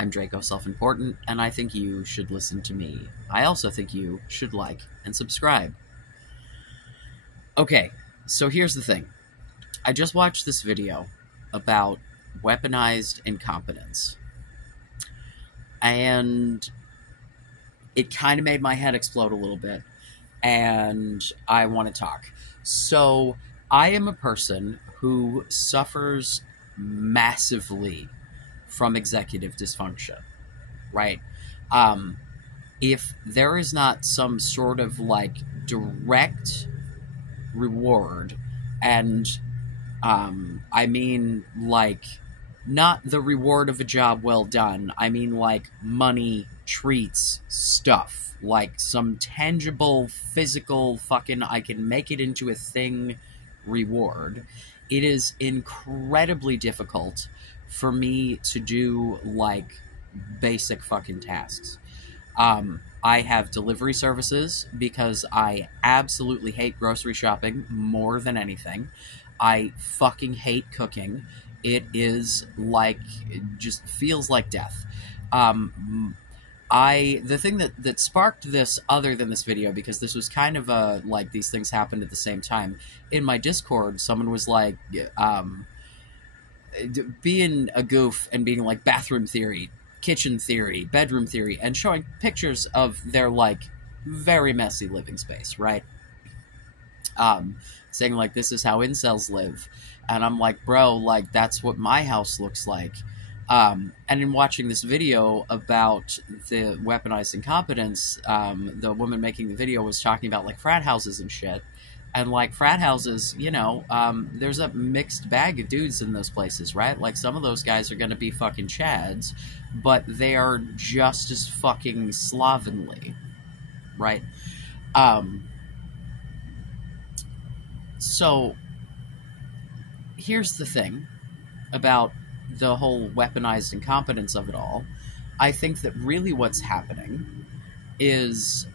I'm Draco Self-Important, and I think you should listen to me. I also think you should like and subscribe. Okay, so here's the thing. I just watched this video about weaponized incompetence, and it kind of made my head explode a little bit, and I want to talk. So, I am a person who suffers massively from executive dysfunction, right? If there is not some sort of, like, direct reward, and, I mean, like, not the reward of a job well done, I mean, like, money, treats, stuff, like, some tangible, physical, fucking, I can make it into a thing reward, it is incredibly difficult for me to do, like, basic fucking tasks. I have delivery services because I absolutely hate grocery shopping more than anything. I fucking hate cooking. It is like, it just feels like death. The thing that sparked this, other than this video, because this was kind of a, like, these things happened at the same time, in my Discord, someone was like, being a goof and being like, bathroom theory, kitchen theory, bedroom theory, and showing pictures of their, like, very messy living space, right? Saying, like, this is how incels live. And I'm like, bro, like, that's what my house looks like. And in watching this video about the weaponized incompetence, the woman making the video was talking about, like, frat houses and shit. And, like, frat houses, you know, there's a mixed bag of dudes in those places, right? Like, some of those guys are gonna be fucking chads, but they are just as fucking slovenly, right? So, here's the thing about the whole weaponized incompetence of it all. I think that really what's happening is,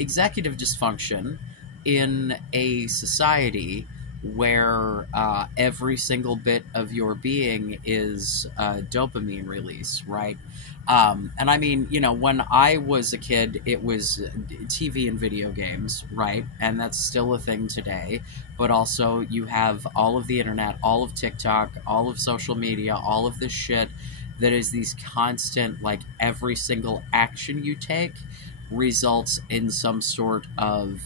executive dysfunction in a society where every single bit of your being is dopamine release, right? And I mean, you know, when I was a kid, it was TV and video games, right? And that's still a thing today. But also, you have all of the internet, all of TikTok, all of social media, all of this shit that is these constant, like, every single action you take results in some sort of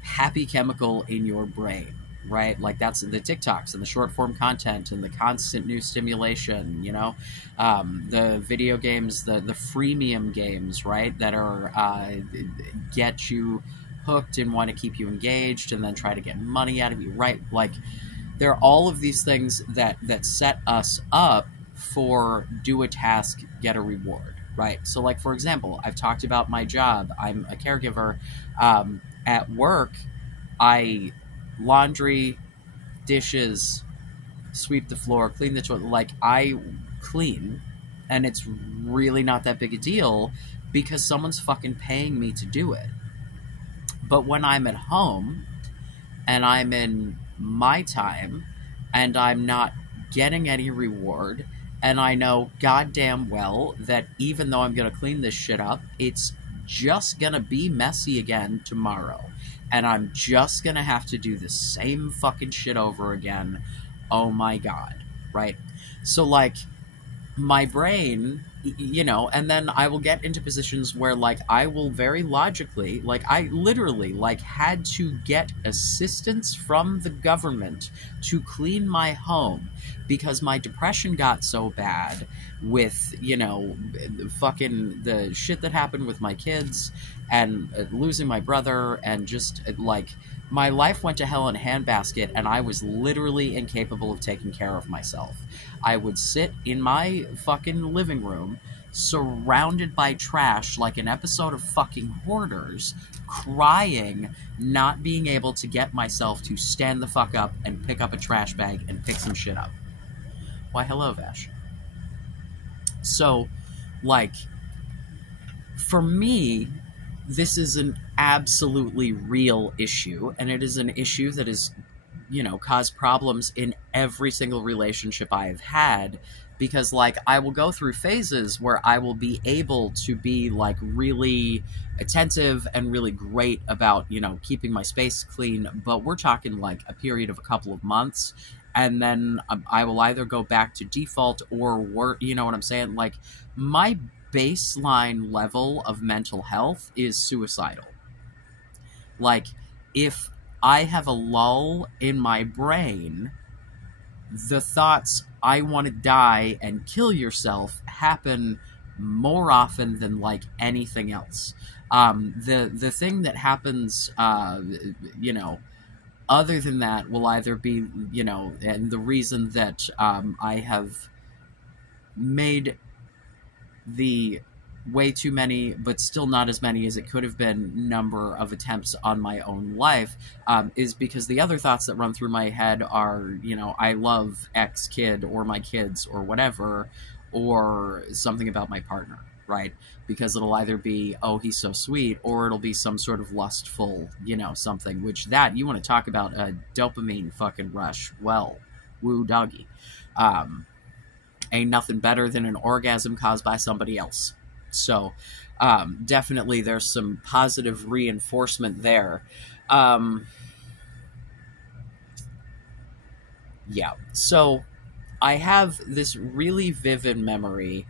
happy chemical in your brain, right? Like, that's the TikToks and the short form content and the constant new stimulation, you know? The video games, the freemium games, right? That are, get you hooked and want to keep you engaged and then try to get money out of you, right? Like, there are all of these things that set us up for do a task, get a reward. Right. So, like, for example, I've talked about my job. I'm a caregiver. At work, I laundry, dishes, sweep the floor, clean the toilet. Like, I clean, and it's really not that big a deal because someone's fucking paying me to do it. But when I'm at home and I'm in my time and I'm not getting any reward, and I know goddamn well that even though I'm going to clean this shit up, it's just going to be messy again tomorrow. And I'm just going to have to do the same fucking shit over again. Oh my god. Right? So, like, my brain, you know, and then I will get into positions where, like, I will very logically, like, I literally, like, had to get assistance from the government to clean my home because my depression got so bad with, you know, fucking the shit that happened with my kids and losing my brother and just, like, my life went to hell in a handbasket and I was literally incapable of taking care of myself. I would sit in my fucking living room surrounded by trash like an episode of fucking Hoarders, crying, not being able to get myself to stand the fuck up and pick up a trash bag and pick some shit up. Why, hello, Vash. So, like, for me, this is an absolutely real issue, and it is an issue that is, you know, caused problems in every single relationship I've had because like I will go through phases where I will be able to be like really attentive and really great about, you know, keeping my space clean, but we're talking like a period of a couple of months, and then I will either go back to default or work, you know what I'm saying? Like my baseline level of mental health is suicidal. Like if I have a lull in my brain, the thoughts I want to die and kill yourself happen more often than like anything else. The thing that happens, you know, other than that will either be, you know, and the reason that I have made the way too many, but still not as many as it could have been, number of attempts on my own life, is because the other thoughts that run through my head are, you know, I love X kid or my kids or whatever, or something about my partner, right? Because it'll either be, oh, he's so sweet, or it'll be some sort of lustful, you know, something, which that, you want to talk about a dopamine fucking rush. Well, woo doggy. Ain't nothing better than an orgasm caused by somebody else. So definitely there's some positive reinforcement there. Yeah, so I have this really vivid memory.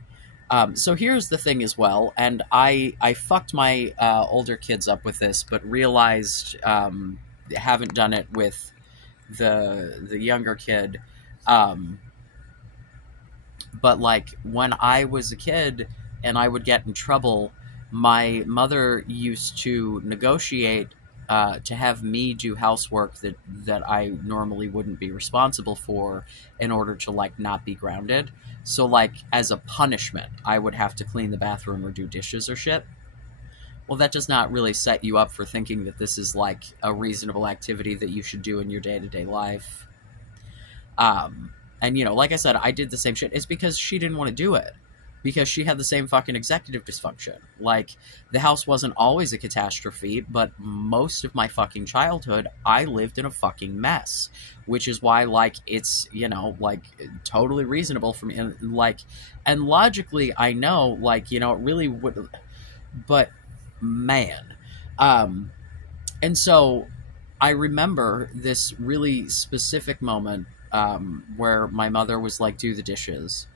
So here's the thing as well, and I fucked my older kids up with this, but realized haven't done it with the younger kid. But like when I was a kid and I would get in trouble, my mother used to negotiate to have me do housework that I normally wouldn't be responsible for, in order to like not be grounded. So like as a punishment, I would have to clean the bathroom or do dishes or shit. Well, that does not really set you up for thinking that this is like a reasonable activity that you should do in your day-to-day life. And, you know, like I said, I did the same shit. It's because she didn't want to do it. Because she had the same fucking executive dysfunction. Like, the house wasn't always a catastrophe, but most of my fucking childhood, I lived in a fucking mess. Which is why, like, it's, you know, like, totally reasonable for me. And, like, and logically, I know, like, you know, it really would... But, man. And so, I remember this really specific moment where my mother was like, do the dishes.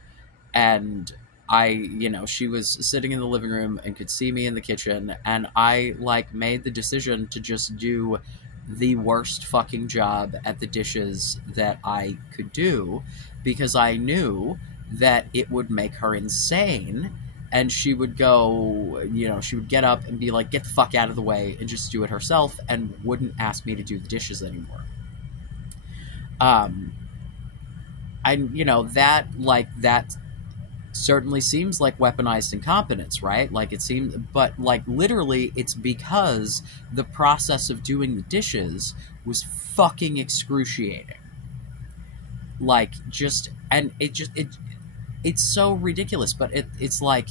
And you know, she was sitting in the living room and could see me in the kitchen. And I like made the decision to just do the worst fucking job at the dishes that I could do, because I knew that it would make her insane. And she would go, you know, she would get up and be like, get the fuck out of the way, and just do it herself, and wouldn't ask me to do the dishes anymore. And, you know, that certainly seems like weaponized incompetence, right? Like it seems, but like literally it's because the process of doing the dishes was fucking excruciating. Like just, and it's so ridiculous, but it's like,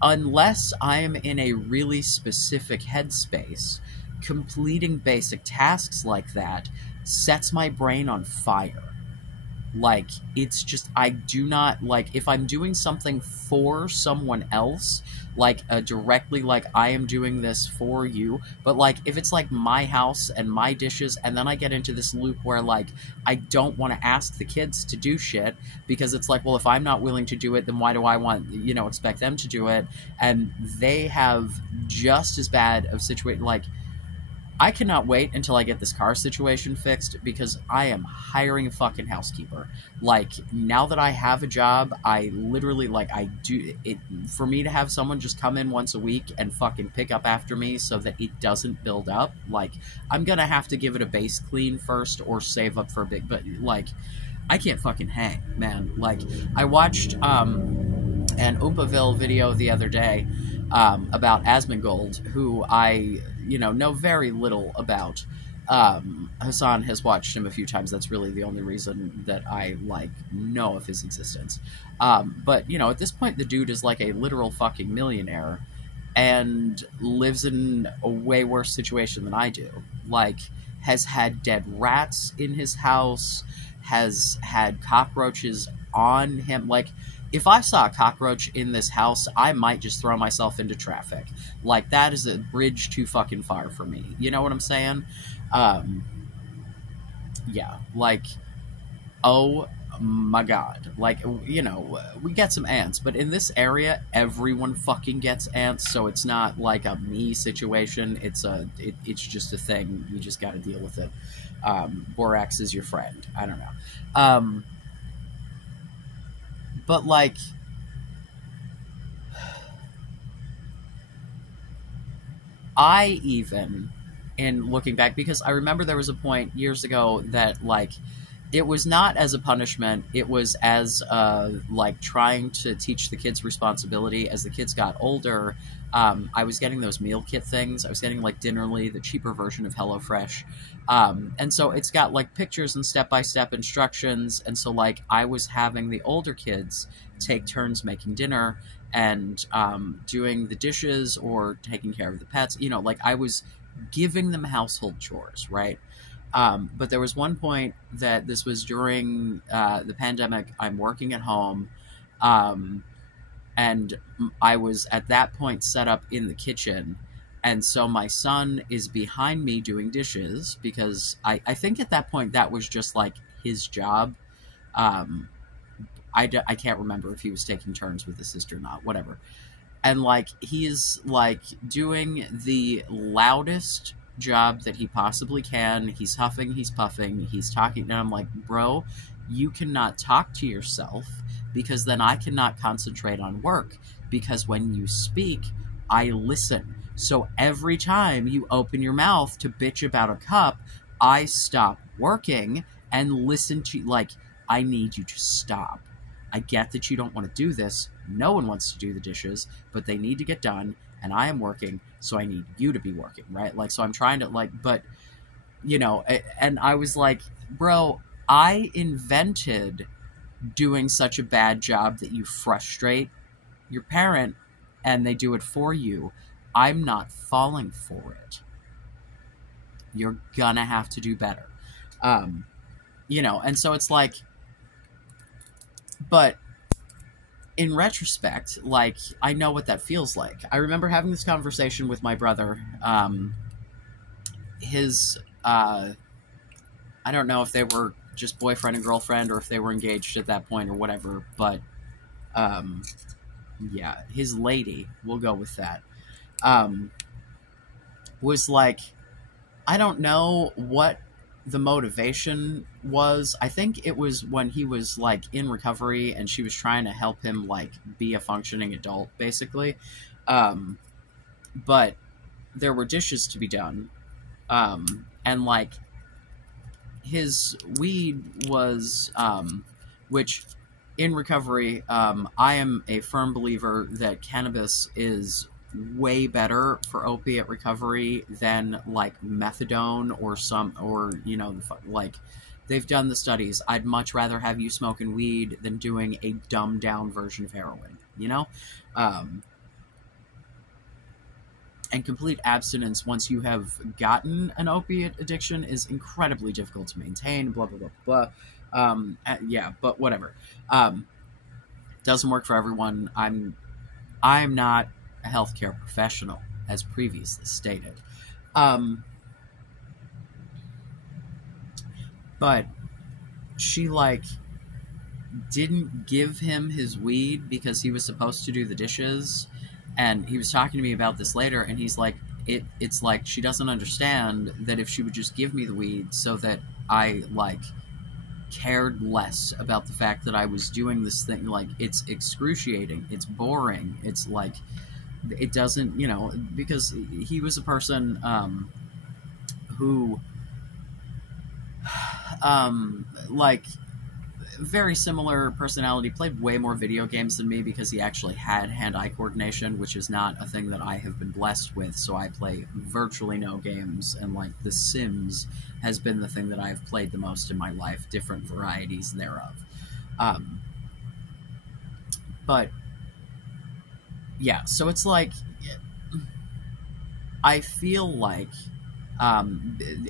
unless I am in a really specific headspace, completing basic tasks like that sets my brain on fire. Like, it's just, I do not, like, if I'm doing something for someone else, like, directly, like, I am doing this for you, but, like, if it's, like, my house and my dishes, and then I get into this loop where, like, I don't want to ask the kids to do shit, because it's like, well, if I'm not willing to do it, then why do I want, you know, expect them to do it, and they have just as bad of situation, like, I cannot wait until I get this car situation fixed, because I am hiring a fucking housekeeper. Like, now that I have a job, I literally, like, I do it for me to have someone just come in once a week and fucking pick up after me so that it doesn't build up. Like, I'm gonna have to give it a base clean first or save up for a big, but like, I can't fucking hang, man. Like, I watched an Oompaville video the other day about Asmongold, who I, you know very little about. Hassan has watched him a few times. That's really the only reason that I, like, know of his existence. But, you know, at this point, the dude is, like, a literal fucking millionaire and lives in a way worse situation than I do. Like, has had dead rats in his house, has had cockroaches on him. Like, if I saw a cockroach in this house, I might just throw myself into traffic. Like, that is a bridge too fucking far for me. You know what I'm saying? Yeah, like, oh my god. Like, you know, we get some ants, but in this area, everyone fucking gets ants, so it's not like a me situation. It's just a thing. You just gotta deal with it. Borax is your friend. I don't know. But, like, I even, in looking back, because I remember there was a point years ago that, like, it was not as a punishment. It was as like trying to teach the kids responsibility. As the kids got older, I was getting those meal kit things. I was getting like Dinnerly, the cheaper version of HelloFresh, and so it's got like pictures and step-by-step instructions. And so like I was having the older kids take turns making dinner and doing the dishes or taking care of the pets. You know, like I was giving them household chores, right? But there was one point that this was during the pandemic. I'm working at home, and I was at that point set up in the kitchen. And so my son is behind me doing dishes because I think at that point that was just like his job. I can't remember if he was taking turns with his sister or not, whatever. And like he's like doing the loudest job that he possibly can. He's huffing, he's puffing, he's talking, and I'm like, bro, you cannot talk to yourself because then I cannot concentrate on work, because when you speak, I listen. So every time you open your mouth to bitch about a cup, I stop working and listen to, like, I need you to stop. I get that you don't want to do this. No one wants to do the dishes, but they need to get done, and I am working, so I need you to be working, right? Like, so I'm trying to, like, but, you know, and I was like, bro, I invented doing such a bad job that you frustrate your parent, and they do it for you. I'm not falling for it. You're gonna have to do better. You know, and so it's like, but in retrospect, like, I know what that feels like. I remember having this conversation with my brother. I don't know if they were just boyfriend and girlfriend or if they were engaged at that point or whatever, but, yeah, his lady, we'll go with that, was like, I don't know what the motivation was. I think it was when he was like in recovery and she was trying to help him like be a functioning adult, basically. But there were dishes to be done. And like his weed was, which in recovery, I am a firm believer that cannabis is way better for opiate recovery than like methadone or you know, like they've done the studies. I'd much rather have you smoking weed than doing a dumbed down version of heroin, you know? And complete abstinence once you have gotten an opiate addiction is incredibly difficult to maintain, blah, blah, blah, blah. Yeah, but whatever. Doesn't work for everyone. I'm not a healthcare professional, as previously stated. But she, like, didn't give him his weed because he was supposed to do the dishes. And he was talking to me about this later, and he's like, it's like she doesn't understand that if she would just give me the weed so that I, like, cared less about the fact that I was doing this thing. Like, it's excruciating. It's boring. It's like, it doesn't, you know, because he was a person who, like, very similar personality, played way more video games than me because he actually had hand-eye coordination, which is not a thing that I have been blessed with, so I play virtually no games, and like The Sims has been the thing that I've played the most in my life, different varieties thereof. But yeah, so it's like, I feel like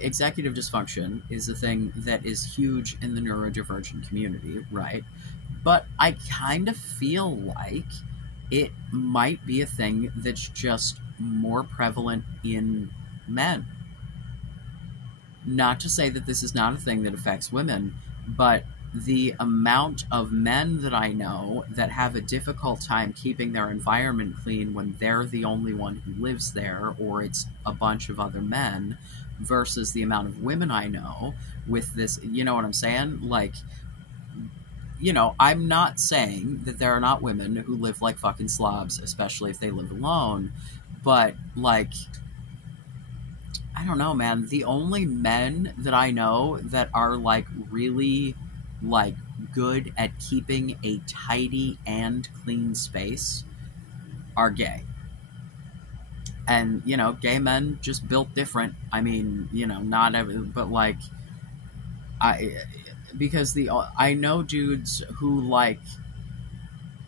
executive dysfunction is a thing that is huge in the neurodivergent community, right? But I kind of feel like it might be a thing that's just more prevalent in men. Not to say that this is not a thing that affects women, but the amount of men that I know that have a difficult time keeping their environment clean when they're the only one who lives there, or it's a bunch of other men, versus the amount of women I know with this, you know what I'm saying? Like, you know, I'm not saying that there are not women who live like fucking slobs, especially if they live alone, but, like, I don't know, man. The only men that I know that are, like, really, like, good at keeping a tidy and clean space are gay. And, you know, gay men just built different. I mean, you know, not every, but, like, because I know dudes who, like,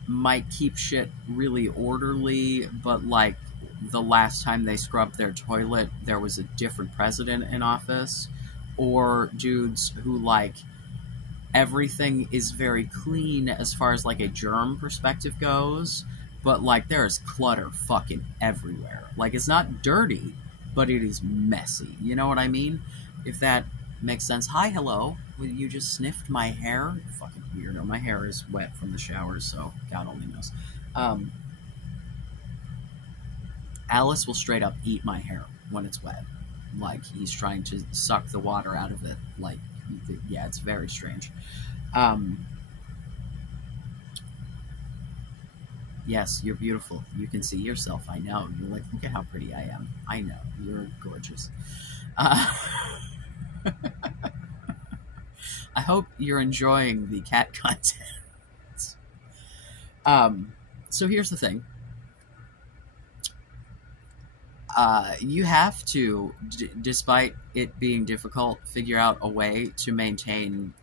might keep shit really orderly, but, like, the last time they scrubbed their toilet, there was a different president in office. Or dudes who, like, everything is very clean as far as, like, a germ perspective goes, but, like, there is clutter fucking everywhere. Like, it's not dirty, but it is messy. You know what I mean? If that makes sense. Hi, hello. You just sniffed my hair? Fucking weirdo. My hair is wet from the showers, so God only knows. Alice will straight up eat my hair when it's wet. Like, he's trying to suck the water out of it. Like, yeah, it's very strange. Yes, you're beautiful. You can see yourself. I know. You're like, look at how pretty I am. I know. You're gorgeous. I hope you're enjoying the cat content. So here's the thing. You have to, despite it being difficult, figure out a way to maintain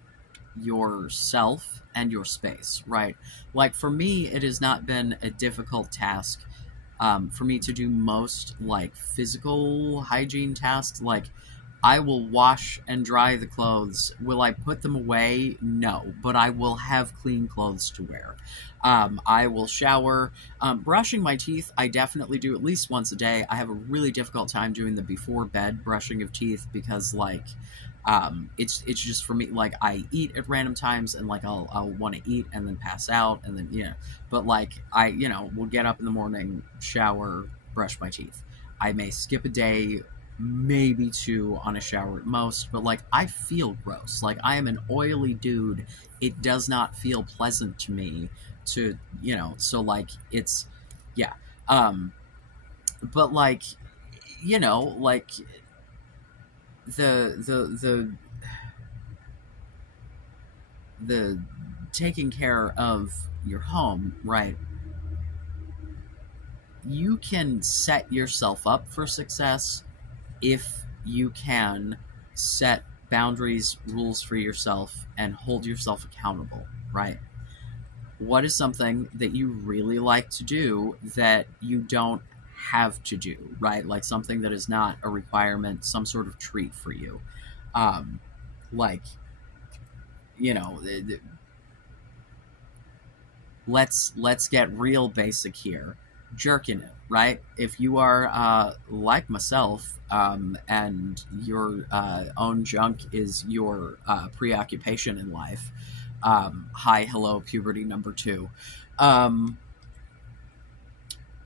yourself and your space, right? Like, for me, it has not been a difficult task for me to do most, like, physical hygiene tasks. Like, I will wash and dry the clothes. Will I put them away? No, but I will have clean clothes to wear. I will shower. Brushing my teeth, I definitely do at least once a day. I have a really difficult time doing the before bed brushing of teeth because, like, it's just for me, like, I eat at random times and, like, I'll want to eat and then pass out and then, you know, but, like, I, you know, will get up in the morning, shower, brush my teeth. I may skip a day, maybe 2 on a shower at most, but, like, I feel gross. Like, I am an oily dude. It does not feel pleasant to me to, you know, so, like, it's, yeah. But, like, you know, like, the taking care of your home, right? You can set yourself up for success if you can set boundaries, rules for yourself, and hold yourself accountable, right? What is something that you really like to do that you don't have to do, right? Like, something that is not a requirement, some sort of treat for you. Like, you know, let's get real basic here. Jerking it, right? If you are like myself, and your own junk is your preoccupation in life, hi, hello, puberty number 2.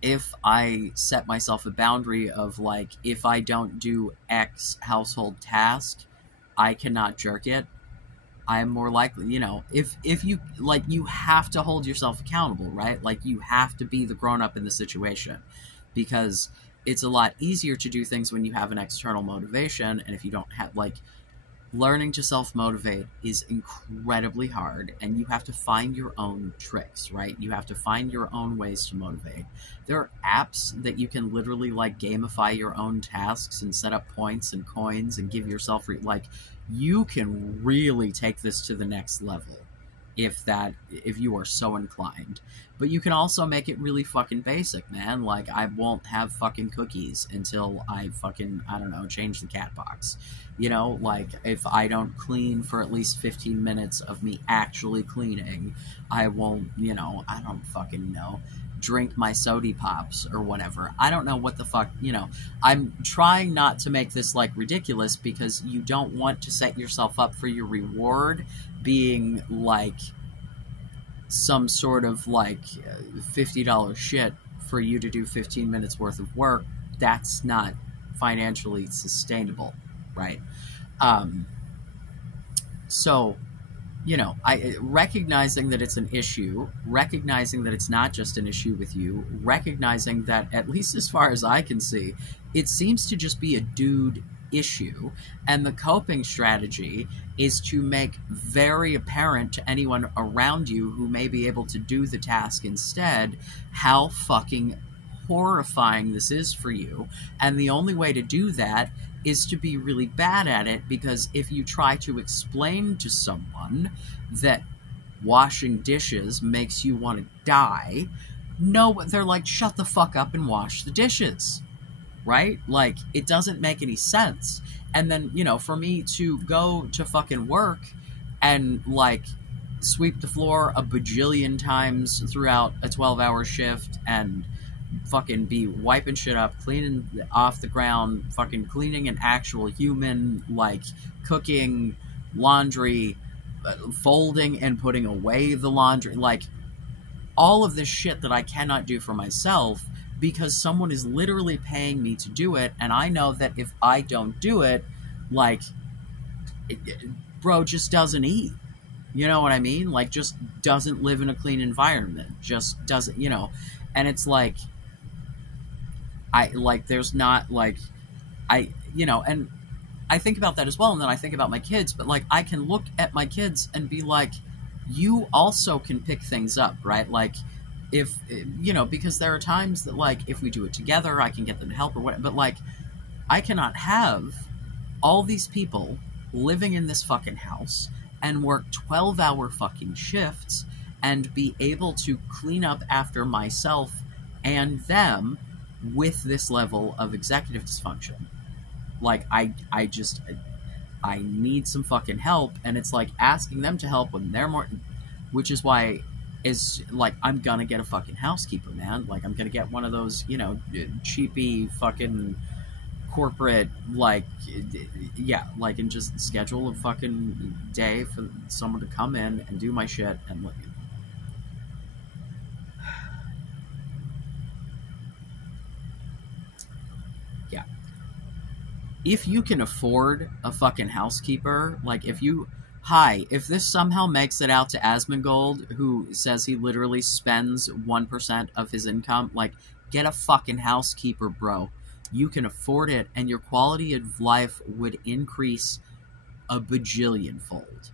If I set myself a boundary of, like, if I don't do X household task, I cannot jerk it, I'm more likely, you know, if you, like, you have to hold yourself accountable, right? Like, you have to be the grown-up in the situation, because it's a lot easier to do things when you have an external motivation, and if you don't have, like, learning to self-motivate is incredibly hard, and you have to find your own tricks, right? You have to find your own ways to motivate. There are apps that you can literally, like, gamify your own tasks and set up points and coins and give yourself, like, you can really take this to the next level if you are so inclined. But you can also make it really fucking basic, man. Like, I won't have fucking cookies until I fucking, I don't know, change the cat box. You know, like, if I don't clean for at least 15 minutes of me actually cleaning, I won't, you know, I don't fucking know, drink my sody pops or whatever. I don't know what the fuck, you know. I'm trying not to make this, like, ridiculous, because you don't want to set yourself up for your reward being, like, some sort of, like, $50 shit for you to do 15 minutes worth of work. That's not financially sustainable, right? So, you know, recognizing that it's an issue, recognizing that it's not just an issue with you, recognizing that, at least as far as I can see, it seems to just be a dude issue, and the coping strategy is to make very apparent to anyone around you who may be able to do the task instead how fucking horrifying this is for you. And the only way to do that is to be really bad at it, because if you try to explain to someone that washing dishes makes you want to die, no, they're like, shut the fuck up and wash the dishes, right? Like, it doesn't make any sense. And then, you know, for me to go to fucking work and, like, sweep the floor a bajillion times throughout a 12-hour shift and fucking be wiping shit up, cleaning off the ground, fucking cleaning an actual human, like, cooking, laundry, folding and putting away the laundry, like, all of this shit that I cannot do for myself because someone is literally paying me to do it, and I know that if I don't do it, like, bro just doesn't eat. You know what I mean? Like, just doesn't live in a clean environment. Just doesn't, you know. And it's like, there's not, like, you know, and I think about that as well, and then I think about my kids, but, like, I can look at my kids and be like, you also can pick things up, right? Like, if, you know, because there are times that, like, if we do it together, I can get them to help or whatever, but, like, I cannot have all these people living in this fucking house and work 12-hour fucking shifts and be able to clean up after myself and them with this level of executive dysfunction. Like, I need some fucking help, and it's like asking them to help when they're more, which is why is, like, I'm gonna get a fucking housekeeper, man. Like, I'm gonna get one of those, you know, cheapy fucking corporate, like, yeah, like, and just schedule a fucking day for someone to come in and do my shit and look. Yeah. If you can afford a fucking housekeeper, like, if this somehow makes it out to Asmongold, who says he literally spends 1% of his income, like, get a fucking housekeeper, bro. You can afford it, and your quality of life would increase a bajillion-fold.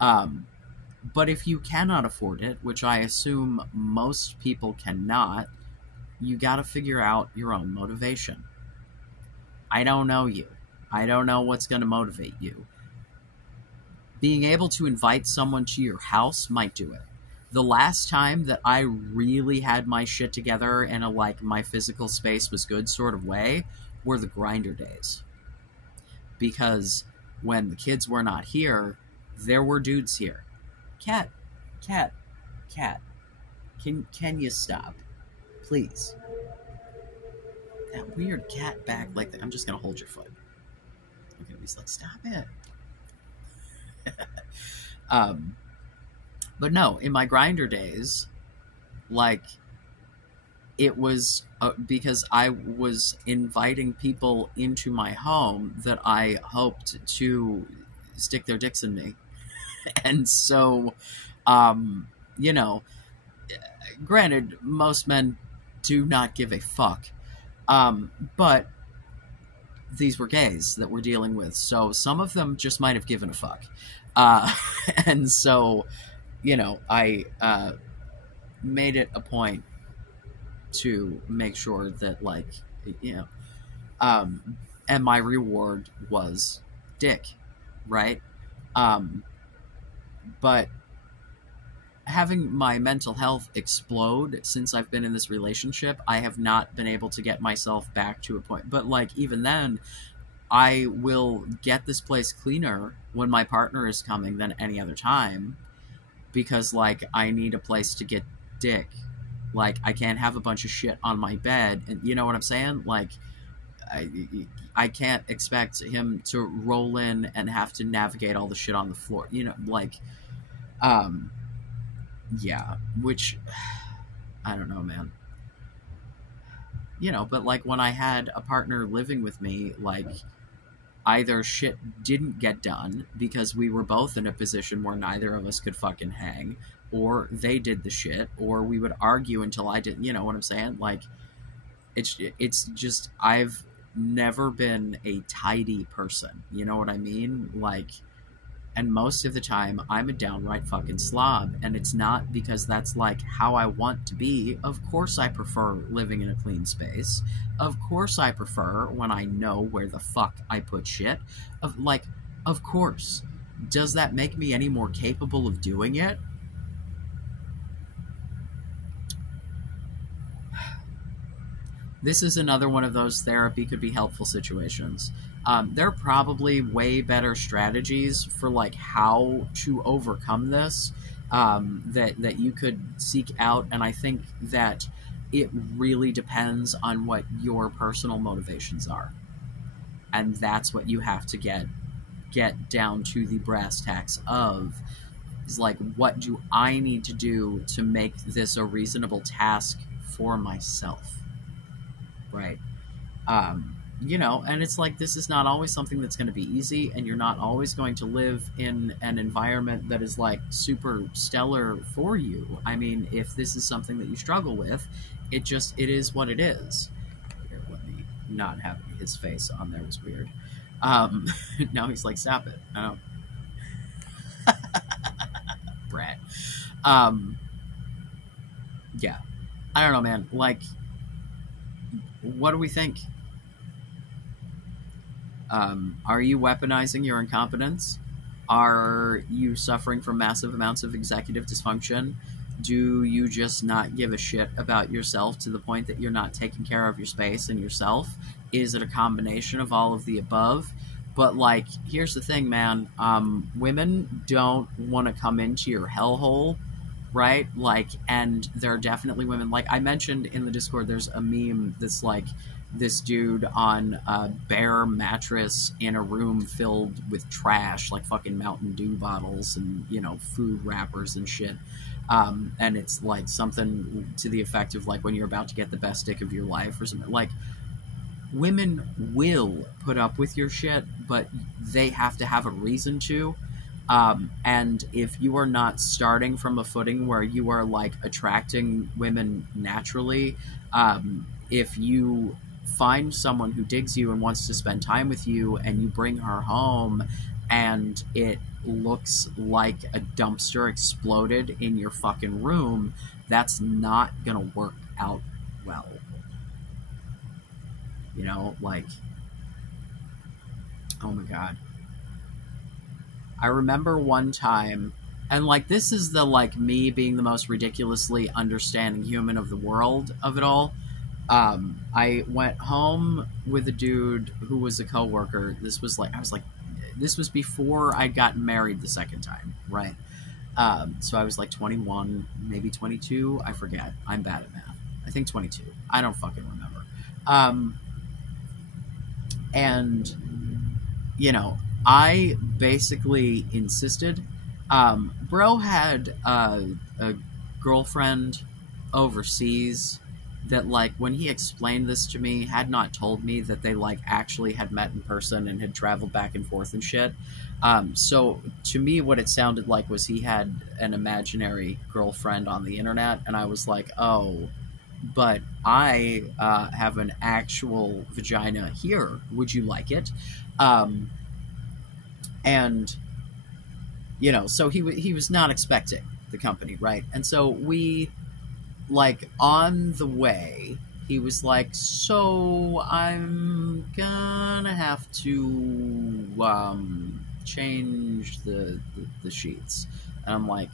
But if you cannot afford it, which I assume most people cannot, you gotta figure out your own motivation. I don't know you. I don't know what's gonna motivate you. Being able to invite someone to your house might do it. The last time that I really had my shit together in a, like, my physical space was good sort of way were the grinder days. Because when the kids were not here, there were dudes here. Cat. Can you stop? Please. That weird cat back, like, I'm just gonna hold your foot. I'm gonna be like, stop it. But no, in my grinder days, like, it was because I was inviting people into my home that I hoped to stick their dicks in me. And so, you know, granted, most men do not give a fuck. But these were gays that we're dealing with, so some of them just might have given a fuck. And so, you know, I made it a point to make sure that, like, you know, and my reward was dick, right? But having my mental health explode since I've been in this relationship, I have not been able to get myself back to a point. But like even then, I will get this place cleaner when my partner is coming than any other time, because like I need a place to get dick. Like I can't have a bunch of shit on my bed, and you know what I'm saying? Like I, I can't expect him to roll in and have to navigate all the shit on the floor. You know, like, um, yeah, which I don't know, man. You know, but like when I had a partner living with me, like either shit didn't get done because we were both in a position where neither of us could fucking hang, or they did the shit, or we would argue until I didn't. You know what I'm saying? Like, it's just I've never been a tidy person. You know what I mean? Like, and most of the time I'm a downright fucking slob, and it's not because that's like how I want to be. Of course I prefer living in a clean space. Of course I prefer when I know where the fuck I put shit. Of course. Does that make me any more capable of doing it? This is another one of those therapy could be helpful situations. There are probably way better strategies for like how to overcome this, that you could seek out, and I think that it really depends on what your personal motivations are, and that's what you have to get down to the brass tacks of. Is like, what do I need to do to make this a reasonable task for myself? Right. You know, and it's like, this is not always something that's going to be easy, and you're not always going to live in an environment that is like super stellar for you. I mean, if this is something that you struggle with, it is what it is. Here, let me not have his face on there was weird. Now he's like, stop it. Oh. Brat. Yeah. I don't know, man. Like, what do we think? Are you weaponizing your incompetence? Are you suffering from massive amounts of executive dysfunction? Do you just not give a shit about yourself to the point that you're not taking care of your space and yourself? Is it a combination of all of the above? But like, here's the thing, man. Women don't want to come into your hellhole, right? Like, and there are definitely women, like I mentioned in the Discord, there's a meme that's like this dude on a bare mattress in a room filled with trash, like fucking Mountain Dew bottles and, you know, food wrappers and shit. And it's like something to the effect of like, when you're about to get the best dick of your life or something. Like, women will put up with your shit, but they have to have a reason to. And if you are not starting from a footing where you are like attracting women naturally, if you find someone who digs you and wants to spend time with you, and you bring her home and it looks like a dumpster exploded in your fucking room, that's not gonna work out well. You know, like, oh my god. I remember one time, and like, this is the like me being the most ridiculously understanding human of the world of it all. I went home with a dude who was a coworker. This was like, this was before I'd gotten married the second time, right? So I was like 21, maybe 22. I forget. I'm bad at math. I think 22. I don't fucking remember. And, you know, I basically insisted. Bro had a girlfriend overseas that, like, when he explained this to me, had not told me that they, like, actually had met in person and had traveled back and forth and shit. So to me, what it sounded like was he had an imaginary girlfriend on the internet, and I was like, oh, but I have an actual vagina here. Would you like it? And, you know, so he was not expecting the company, right? And so we, like, on the way, he was like, so I'm gonna have to change the sheets. And I'm like,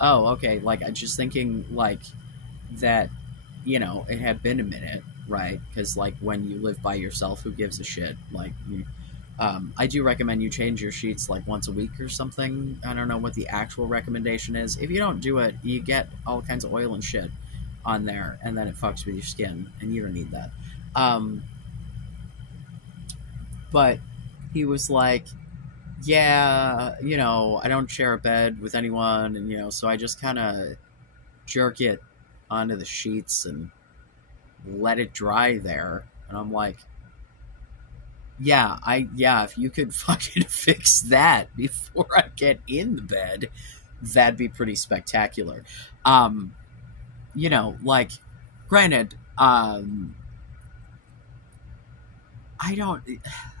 Oh, okay. Like, I just thinking, like, that, it had been a minute, right? Because, like, when you live by yourself, who gives a shit? Like, I do recommend you change your sheets, like, once a week or something. I don't know what the actual recommendation is. If you don't do it, you get all kinds of oil and shit on there, and then it fucks with your skin, and you don't need that. Um, but he was like, yeah, I don't share a bed with anyone, and, so I just kind of jerk it onto the sheets and let it dry there. And I'm like, yeah, if you could fucking fix that before I get in the bed, that'd be pretty spectacular. Um, like, granted, I don't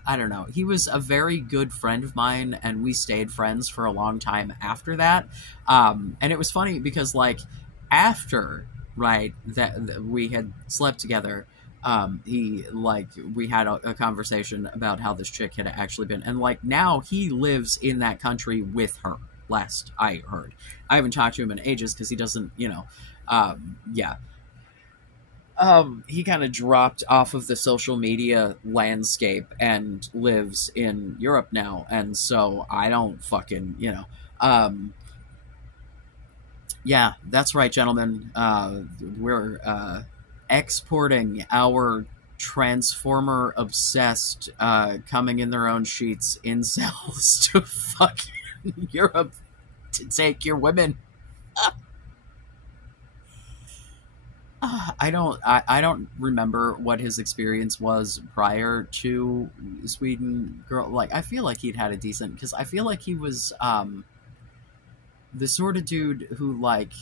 I don't know. He was a very good friend of mine, and we stayed friends for a long time after that. And it was funny because, like, after, right, that we had slept together, he, like, we had a conversation about how this chick had actually been, and, like, now he lives in that country with her, last I heard. I haven't talked to him in ages because he doesn't, yeah. He kind of dropped off of the social media landscape and lives in Europe now, and so I don't fucking, yeah, that's right, gentlemen. We're exporting our transformer-obsessed, coming in their own sheets incels to fucking Europe to take your women. I don't remember what his experience was prior to Sweden girl. Like, I feel like he'd had a decent, because I feel like he was the sort of dude who, like,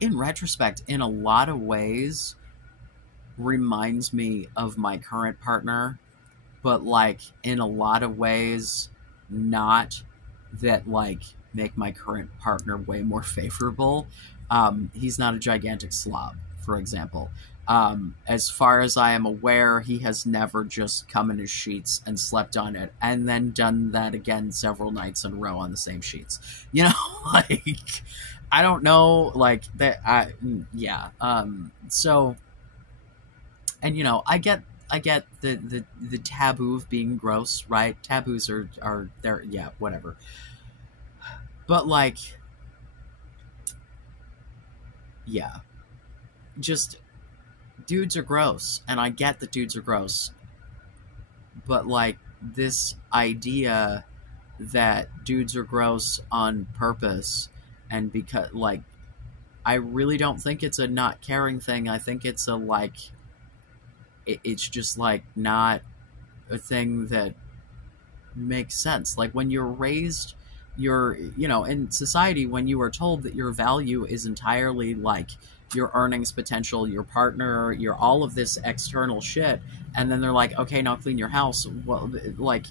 in retrospect, in a lot of ways reminds me of my current partner, but, like, in a lot of ways not, that, like, make my current partner way more favorable. He's not a gigantic slob, for example. As far as I am aware, he has never just come in his sheets and slept on it and then done that again several nights in a row on the same sheets. Like, I don't know, like, that. Yeah. So, and, I get the taboo of being gross, right? Taboos are there, yeah, whatever. But, like, yeah, just, dudes are gross, and I get that dudes are gross, but, like, this idea that dudes are gross on purpose, and because, like, I really don't think it's a not caring thing. I think it's a, like, it's just, like, not a thing that makes sense. Like, when you're raised, in society, when you are told that your value is entirely, like, your earnings potential, your partner, your all of this external shit, and then they're like, okay, now clean your house. Well, like,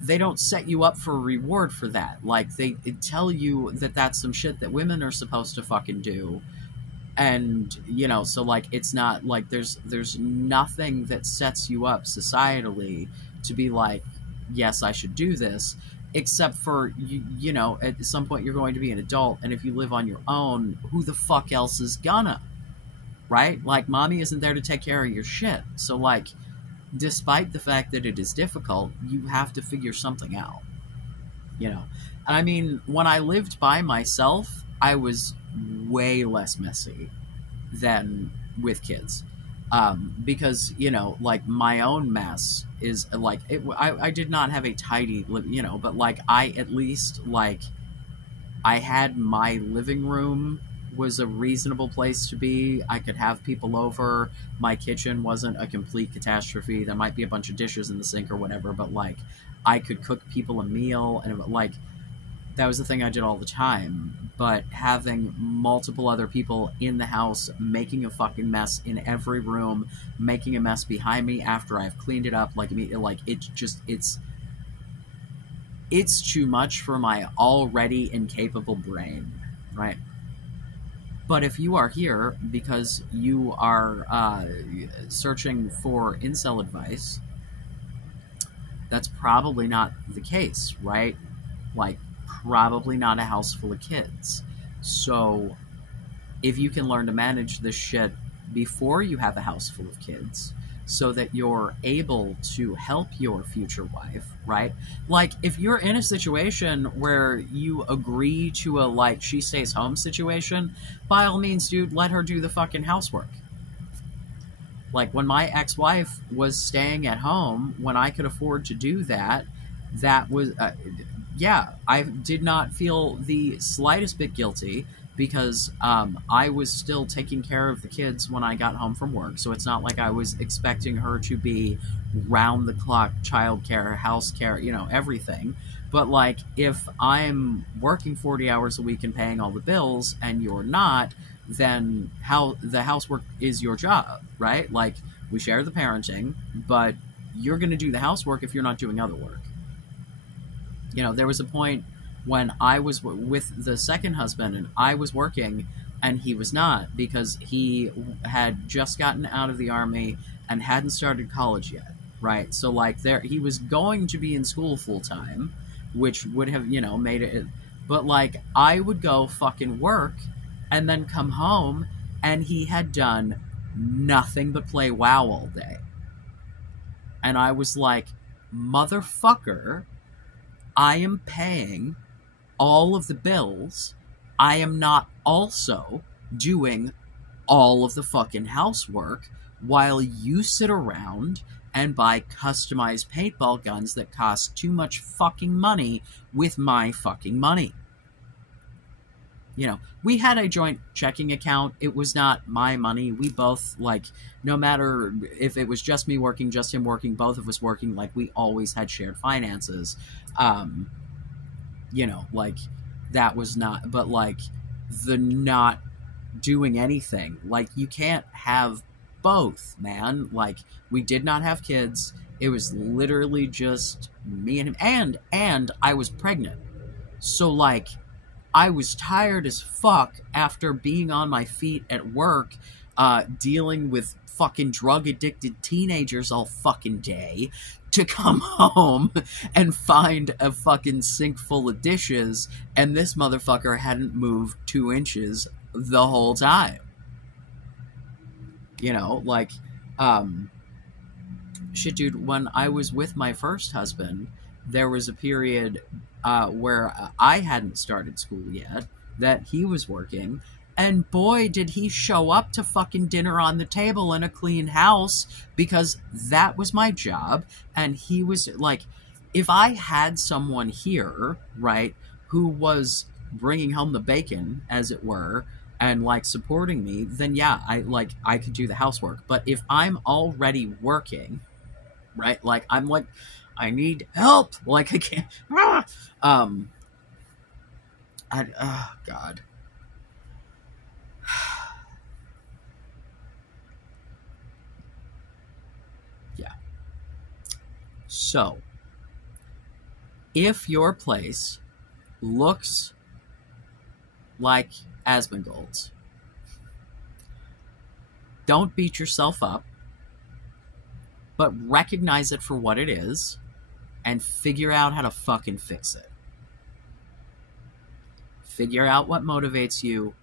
they don't set you up for a reward for that. Like, they tell you that that's some shit that women are supposed to fucking do. And, so, like, it's not like there's nothing that sets you up societally to be like, yes, I should do this, except for, at some point you're going to be an adult, and if you live on your own, who the fuck else is gonna, right? Like, mommy isn't there to take care of your shit. So, like, despite the fact that it is difficult, you have to figure something out, And I mean, when I lived by myself, I was way less messy than with kids. Because, like, my own mess is, like, I did not have a tidy, but, like, I at least, like, I had my living room was a reasonable place to be. I could have people over. My kitchen wasn't a complete catastrophe. There might be a bunch of dishes in the sink or whatever, but, like, I could cook people a meal, and, like, that was the thing I did all the time. But having multiple other people in the house making a fucking mess in every room, making a mess behind me after I've cleaned it up, like, it's too much for my already incapable brain, right? But if you are here because you are searching for incel advice, that's probably not the case, right? Like, probably not a house full of kids. So if you can learn to manage this shit before you have a house full of kids, so that you're able to help your future wife, right? Like, if you're in a situation where you agree to a, like, she stays home situation, by all means, dude, let her do the fucking housework. Like, when my ex-wife was staying at home, when I could afford to do that, that was, yeah, I did not feel the slightest bit guilty, because I was still taking care of the kids when I got home from work. So it's not like I was expecting her to be round-the-clock childcare, house care, you know, everything. But, like, if I'm working 40 hours a week and paying all the bills and you're not, then how the housework is your job, right? Like, we share the parenting, but you're going to do the housework if you're not doing other work. You know, there was a point when I was with the second husband and I was working and he was not, because he had just gotten out of the army and hadn't started college yet, right? So, like, he was going to be in school full time, which would have, you know, made it, but, like, I would go fucking work and then come home and he had done nothing but play WoW all day. And I was like, motherfucker, I am paying all of the bills. I am not also doing all of the fucking housework while you sit around and buy customized paintball guns that cost too much fucking money with my fucking money. You know, we had a joint checking account. It was not my money. We both, like, no matter if it was just me working, just him working, both of us working, like, we always had shared finances. You know, like, that was not, but, like, the not doing anything, like, you can't have both, man. Like, we did not have kids. It was literally just me and him, and I was pregnant. So, like, I was tired as fuck after being on my feet at work, dealing with fucking drug-addicted teenagers all fucking day, to come home and find a fucking sink full of dishes, and this motherfucker hadn't moved 2 inches the whole time. You know, like, shit, dude, when I was with my first husband, there was a period where I hadn't started school yet, that he was working, and boy, did he show up to fucking dinner on the table in a clean house, because that was my job. And he was like, if I had someone here, right, who was bringing home the bacon, as it were, and, like, supporting me, then yeah, I could do the housework. But if I'm already working, right, like, I'm like, I need help, like, I can't, oh God. Yeah. So, if your place looks like Asmongold's, don't beat yourself up, but recognize it for what it is and figure out how to fucking fix it. Figure out what motivates you,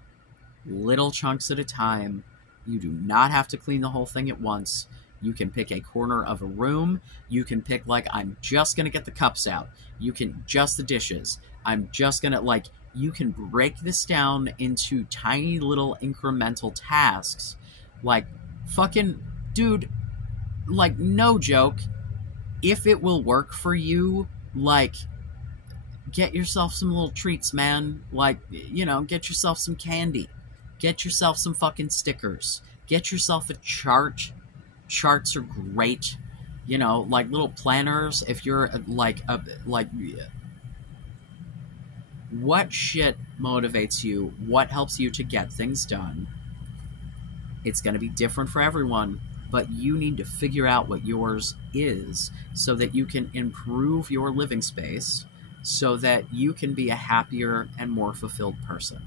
little chunks at a time. You do not have to clean the whole thing at once. You can pick a corner of a room. You can pick, like, I'm just going to get the cups out. You can just the dishes. I'm just going to, like, you can break this down into tiny little incremental tasks. Like, fucking, dude, like, no joke, if it will work for you, like, get yourself some little treats, man. Like, you know, get yourself some candy. Get yourself some fucking stickers. Get yourself a chart. Charts are great. You know, like little planners. If you're what shit motivates you? What helps you to get things done? It's going to be different for everyone, but you need to figure out what yours is so that you can improve your living space, so that you can be a happier and more fulfilled person.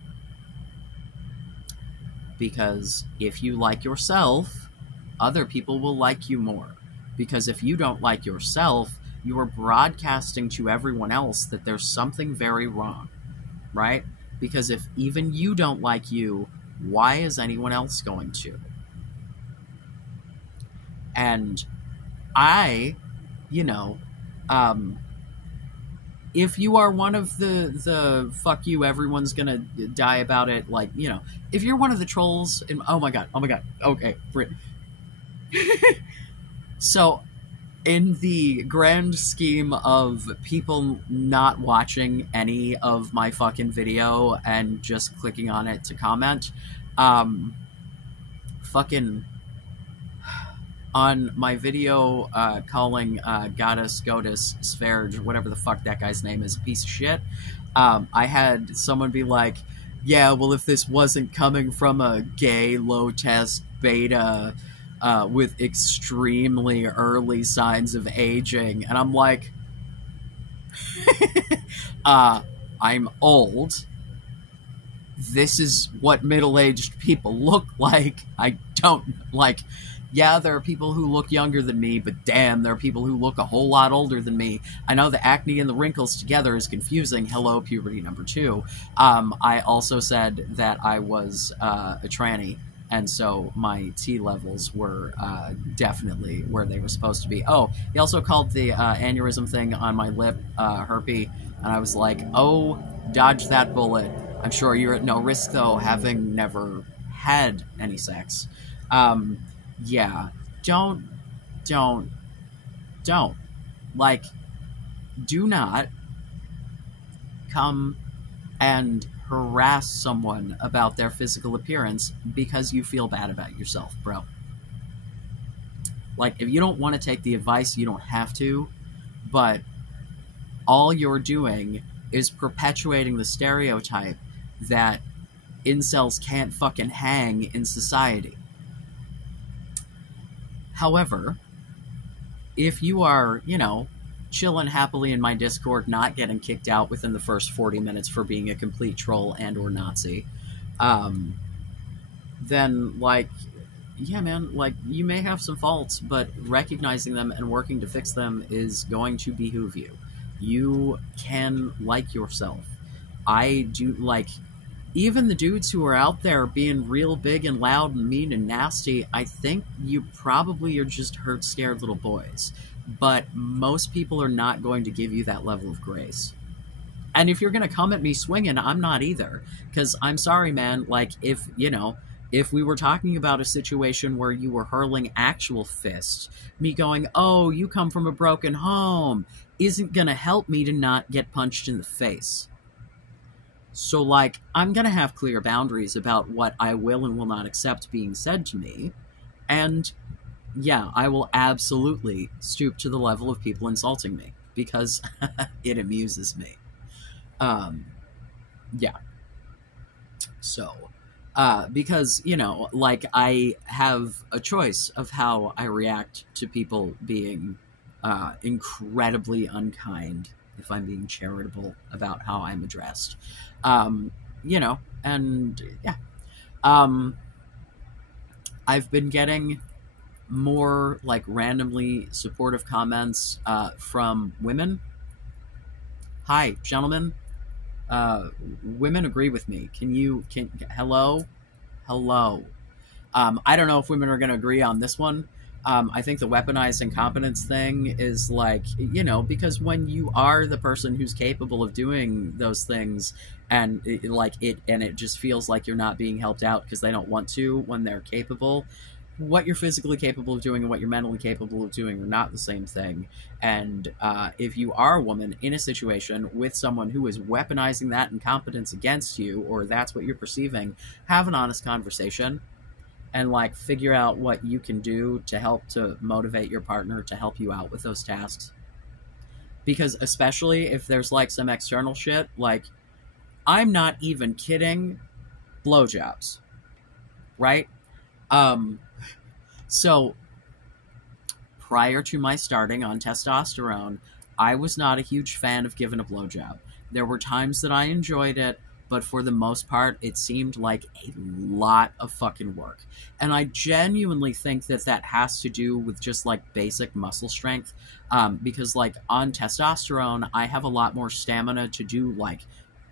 Because if you like yourself, other people will like you more. Because if you don't like yourself, you are broadcasting to everyone else that there's something very wrong, right? Because if even you don't like you, why is anyone else going to? And I, you know, if you are one of the fuck you, everyone's gonna die about it, like, you know, if you're one of the trolls, oh my god, okay, Brit. So, in the grand scheme of people not watching any of my fucking video and just clicking on it to comment, fucking on my video calling Goddess, Sverge, whatever the fuck that guy's name is, a piece of shit, I had someone be like, yeah, well, if this wasn't coming from a gay, low-test beta with extremely early signs of aging, and I'm like, I'm old. This is what middle-aged people look like. I don't, like, yeah, there are people who look younger than me, but damn, there are people who look a whole lot older than me. I know the acne and the wrinkles together is confusing. Hello, puberty number 2. I also said that I was a tranny, and so my T levels were definitely where they were supposed to be. Oh, he also called the aneurysm thing on my lip herpy, and I was like, oh, dodge that bullet. I'm sure you're at no risk, though, having never had any sex. Yeah, don't. Like, do not come and harass someone about their physical appearance because you feel bad about yourself, bro. Like, if you don't want to take the advice, you don't have to, but all you're doing is perpetuating the stereotype that incels can't fucking hang in society. However, if you are, you know, chilling happily in my Discord, not getting kicked out within the first 40 minutes for being a complete troll and or Nazi, then, like, yeah, man, like, you may have some faults, but recognizing them and working to fix them is going to behoove you. You can like yourself. I do, like, even the dudes who are out there being real big and loud and mean and nasty, I think you probably are just hurt, scared little boys. But most people are not going to give you that level of grace. And if you're going to come at me swinging, I'm not either. Because I'm sorry, man, like, if, you know, if we were talking about a situation where you were hurling actual fists, me going, oh, you come from a broken home, isn't going to help me to not get punched in the face. So, like, I'm going to have clear boundaries about what I will and will not accept being said to me. And, yeah, I will absolutely stoop to the level of people insulting me. Because it amuses me. Yeah. So, because, you know, like, I have a choice of how I react to people being incredibly unkind, if I'm being charitable about how I'm addressed. You know, and yeah. I've been getting more, like, randomly supportive comments from women. Hi, gentlemen. Women agree with me. Hello? I don't know if women are going to agree on this one. I think the weaponized incompetence thing is, like, you know, because when you are the person who's capable of doing those things and it just feels like you're not being helped out because they don't want to when they're capable, what you're physically capable of doing and what you're mentally capable of doing are not the same thing. And if you are a woman in a situation with someone who is weaponizing that incompetence against you, or that's what you're perceiving, have an honest conversation and, like, figure out what you can do to help to motivate your partner to help you out with those tasks. Because especially if there's, like, some external shit, like, I'm not even kidding, blowjobs, right? So, prior to my starting on testosterone, I was not a huge fan of giving a blowjob. There were times that I enjoyed it, but for the most part, it seemed like a lot of fucking work. And I genuinely think that that has to do with just like basic muscle strength. Because like on testosterone, I have a lot more stamina to do like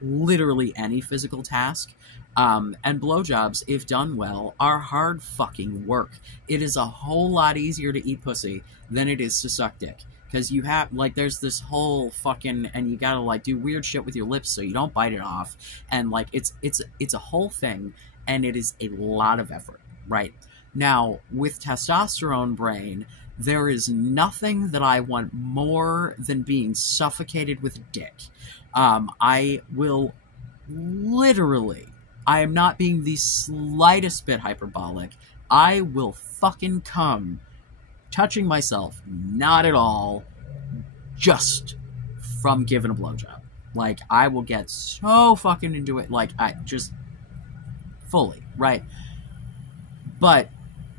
literally any physical task. And blowjobs, if done well, are hard fucking work. It is a whole lot easier to eat pussy than it is to suck dick. Because you have, like, there's this whole fucking, and you gotta, like, do weird shit with your lips so you don't bite it off. And, like, it's a whole thing, and it is a lot of effort, right? Now, with testosterone brain, there is nothing that I want more than being suffocated with dick. I will literally, I am not being the slightest bit hyperbolic, I will fucking come touching myself, not at all, just from giving a blowjob. Like, I will get so fucking into it, like, I just fully, right? But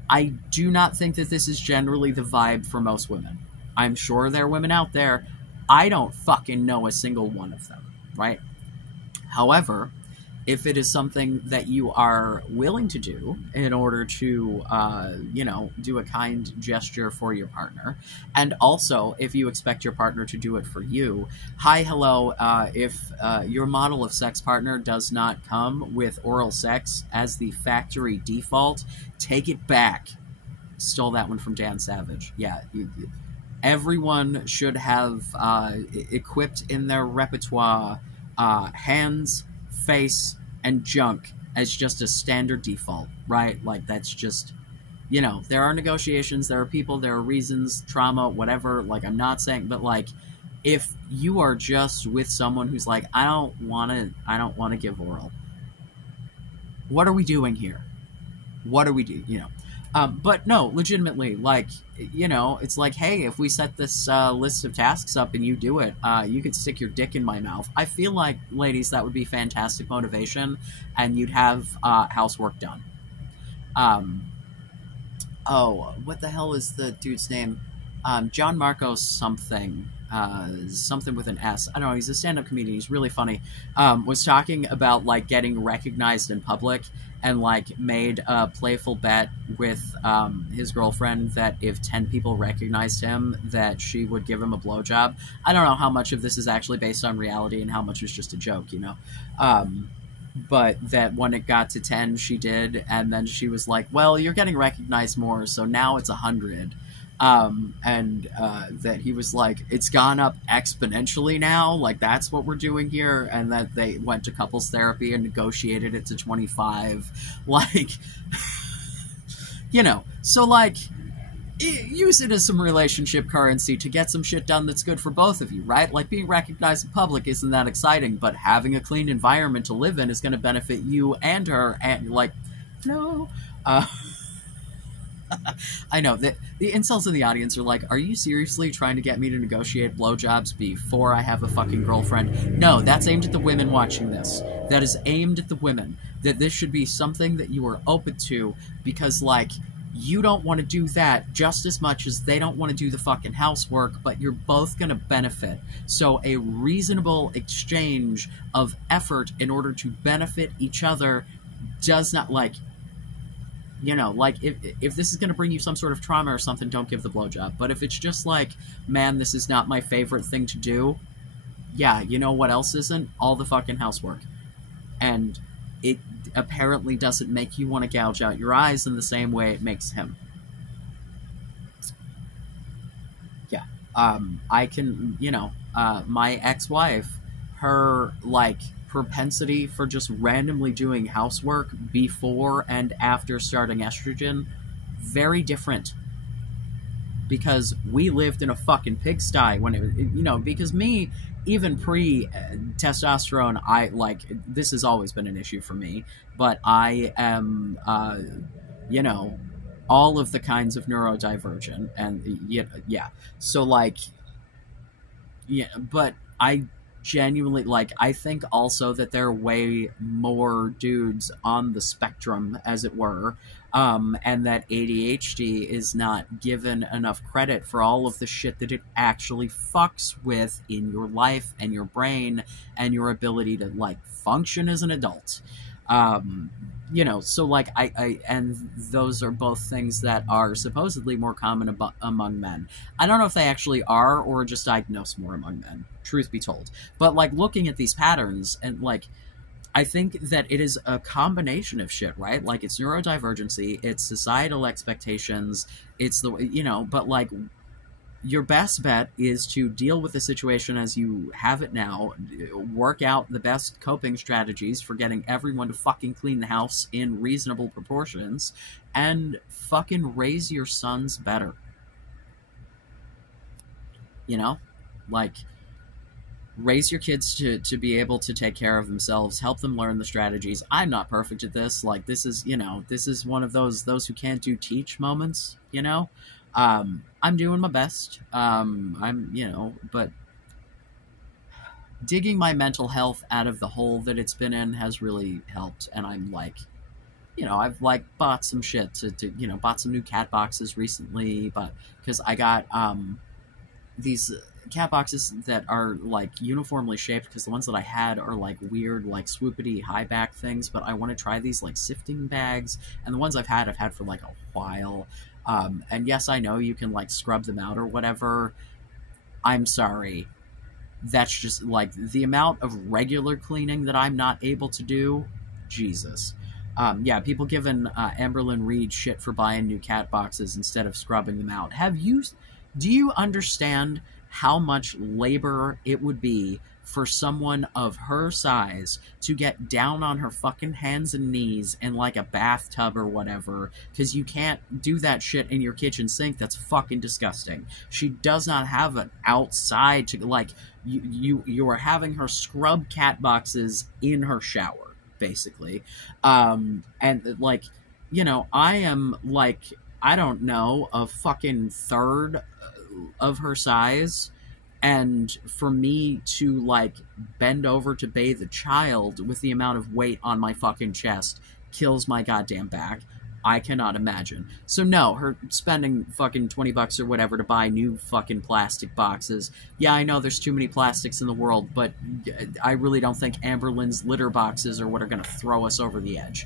I do not think that this is generally the vibe for most women. I'm sure there are women out there. I don't fucking know a single one of them, right? However, if it is something that you are willing to do in order to, do a kind gesture for your partner, and also if you expect your partner to do it for you, hi, hello, if your model of sex partner does not come with oral sex as the factory default, take it back. Stole that one from Dan Savage. Yeah, everyone should have equipped in their repertoire hands, face, and junk as just a standard default, right? Like, that's just, there are negotiations, there are people, there are reasons, trauma, whatever. Like, I'm not saying, but like, if you are just with someone who's like, I don't want to give oral, what are we doing here? What do we do? But no, legitimately, like, it's like, hey, if we set this list of tasks up and you do it, you could stick your dick in my mouth. I feel like, ladies, that would be fantastic motivation, and you'd have housework done. What the hell is the dude's name? John Marcos something. Something with an S. I don't know, he's a stand-up comedian, he's really funny. Was talking about, like, getting recognized in public, and, like, made a playful bet with his girlfriend that if 10 people recognized him, that she would give him a blowjob. I don't know how much of this is actually based on reality and how much was just a joke, but that when it got to 10, she did, and then she was like, well, you're getting recognized more, so now it's 100. That he was like, it's gone up exponentially now, like, that's what we're doing here, and that they went to couples therapy and negotiated it to 25, like, so, like, use it as some relationship currency to get some shit done that's good for both of you, right? Like, being recognized in public isn't that exciting, but having a clean environment to live in is going to benefit you and her, and, like, no, I know that the incels in the audience are like, are you seriously trying to get me to negotiate blowjobs before I have a fucking girlfriend? No, that's aimed at the women watching this. That is aimed at the women. That this should be something that you are open to, because, like, you don't want to do that just as much as they don't want to do the fucking housework, but you're both going to benefit. So a reasonable exchange of effort in order to benefit each other does not, like, like, if this is going to bring you some sort of trauma or something, don't give the blowjob. But if it's just like, man, this is not my favorite thing to do, yeah, you know what else isn't? All the fucking housework. And it apparently doesn't make you want to gouge out your eyes in the same way it makes him. Yeah. I can, my ex-wife, her, like, propensity for just randomly doing housework before and after starting estrogen, very different, because we lived in a fucking pigsty when it, because me, even pre-testosterone, I, like, this has always been an issue for me, but I am all of the kinds of neurodivergent, and yeah, so, like, yeah, but I genuinely, like, I think also that there are way more dudes on the spectrum, as it were, and that ADHD is not given enough credit for all of the shit that it actually fucks with in your life and your brain and your ability to, like, function as an adult. You know, so, like, and those are both things that are supposedly more common among men. I don't know if they actually are or just diagnosed more among men, truth be told. But, like, looking at these patterns, and, like, I think that it is a combination of shit, right? Like, it's neurodivergency, it's societal expectations, it's the, you know, but, like, your best bet is to deal with the situation as you have it now, work out the best coping strategies for getting everyone to fucking clean the house in reasonable proportions, and fucking raise your sons better. You know? Like, raise your kids to be able to take care of themselves, help them learn the strategies. I'm not perfect at this. Like, this is, you know, this is one of those who can't do teach moments, you know? I'm doing my best. I'm, you know, but digging my mental health out of the hole that it's been in has really helped. And I'm like, you know, I've like bought some shit to you know, bought some new cat boxes recently, but because I got these cat boxes that are like uniformly shaped, because the ones that I had are like weird, like swoopity high back things, but I want to try these like sifting bags, and the ones I've had for like a while. And yes, I know you can like scrub them out or whatever. I'm sorry. That's just like the amount of regular cleaning that I'm not able to do. Jesus. Yeah, people giving Amberlynn Reed shit for buying new cat boxes instead of scrubbing them out. Do you understand how much labor it would be for someone of her size to get down on her fucking hands and knees in like a bathtub or whatever, because you can't do that shit in your kitchen sink? That's fucking disgusting. She does not have an outside to, like, you are having her scrub cat boxes in her shower, basically. And like, you know, I am like, I don't know, a fucking third of her size, and for me to like bend over to bathe a child with the amount of weight on my fucking chest kills my goddamn back. I cannot imagine. So no, her spending fucking $20 or whatever to buy new fucking plastic boxes. Yeah, I know there's too many plastics in the world, but I really don't think Amberlynn's litter boxes are what are gonna throw us over the edge.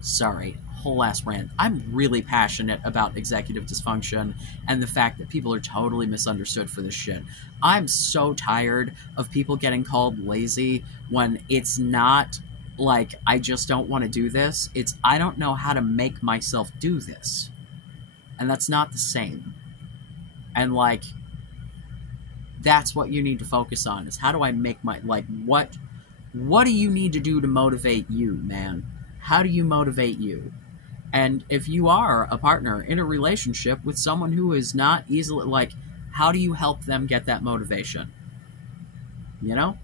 Sorry. Whole ass rant. I'm really passionate about executive dysfunction and the fact that people are totally misunderstood for this shit. I'm so tired of people getting called lazy when it's not like I just don't want to do this. It's I don't know how to make myself do this. And that's not the same. And like, that's what you need to focus on, is how do I make my, like, what do you need to do to motivate you, man? How do you motivate you? And if you are a partner in a relationship with someone who is not easily, like, how do you help them get that motivation? You know?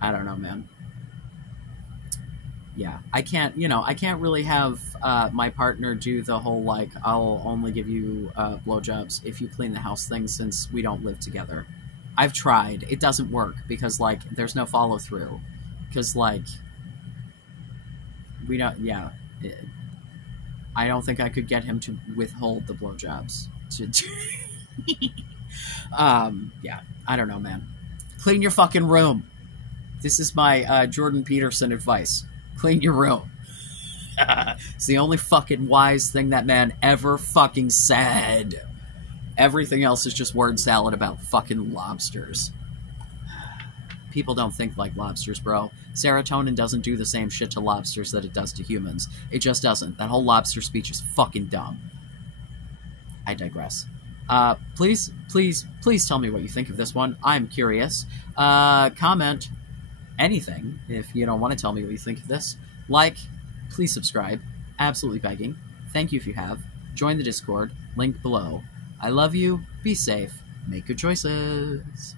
I don't know, man. Yeah, I can't really have my partner do the whole, like, I'll only give you blowjobs if you clean the house thing, since we don't live together. I've tried. It doesn't work because, like, there's no follow-through. Because, like, we don't, yeah. I don't think I could get him to withhold the blowjobs. Yeah, I don't know, man. Clean your fucking room. This is my Jordan Peterson advice. Clean your room. It's the only fucking wise thing that man ever fucking said. Everything else is just word salad about fucking lobsters. People don't think like lobsters, bro. Serotonin doesn't do the same shit to lobsters that it does to humans. It just doesn't. That whole lobster speech is fucking dumb. I digress. Please tell me what you think of this one. I'm curious. Comment anything if you don't want to tell me what you think of this. Like, please subscribe. Absolutely begging. Thank you if you have. Join the Discord. Link below. I love you. Be safe. Make good choices.